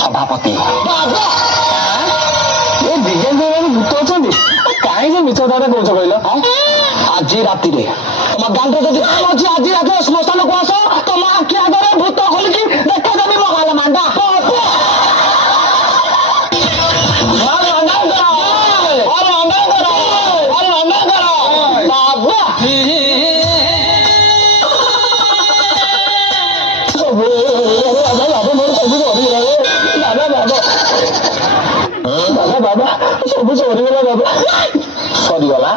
सभापति कहीं मिछ कौच कहल आज राति तुम गांव जब काम अच्छी आज राति श्मशान को आस तुम आखि आगे भूत खोलिकी देखेदेवी मो गाल मांडा बाबा सब सरीगला बाबा सरीगला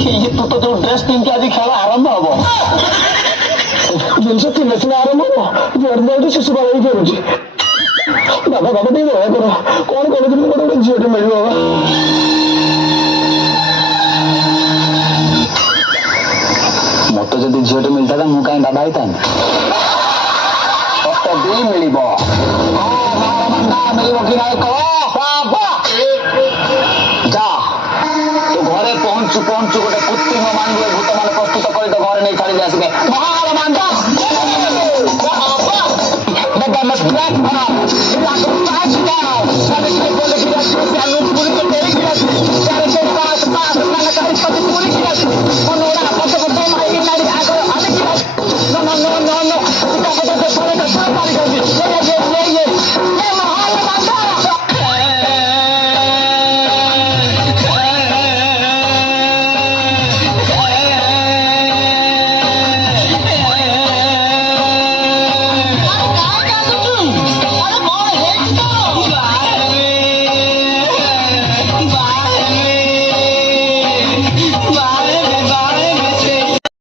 ये तो जो ड्रेस पिंधि आज खेल आरंभ हम ଜିନିଷ ଥିଲେ ସିନା ଆରମ୍ଭ ହବ, ଯୁଆଡେ ଯାଉଛି ଶିଶୁପାଳ ହେଇ ଫେରୁଛି। ବାବା ବାବା ଟିକେ ଦୟା କର, କଣ କରୁଛି ମୁଁ ଗୋଟେ ଝିଅଟେ ମିଳିବ ବାବା। ମତେ ଯଦି ଝିଅଟେ ମିଳିଥାନ୍ତା ମୁଁ କାହିଁ ବାବା ହେଇଥାନ୍ତି? ତତେ ବି ମିଳିବ, ମିଳିବ କି ନାଇଁ କହ ବାବା। ଯା ତୁ ଘରେ ପହଞ୍ଚୁ ପହଞ୍ଚୁ ଗୋଟେ କୃତ୍ରିମ ମାଣ୍ଡୁଏ ଭୂତ ମାନେ ପ୍ରସ୍ତୁତ କରି ତ ଘରେ ନେଇ ଛାଡ଼ିକି ଆସିବେ।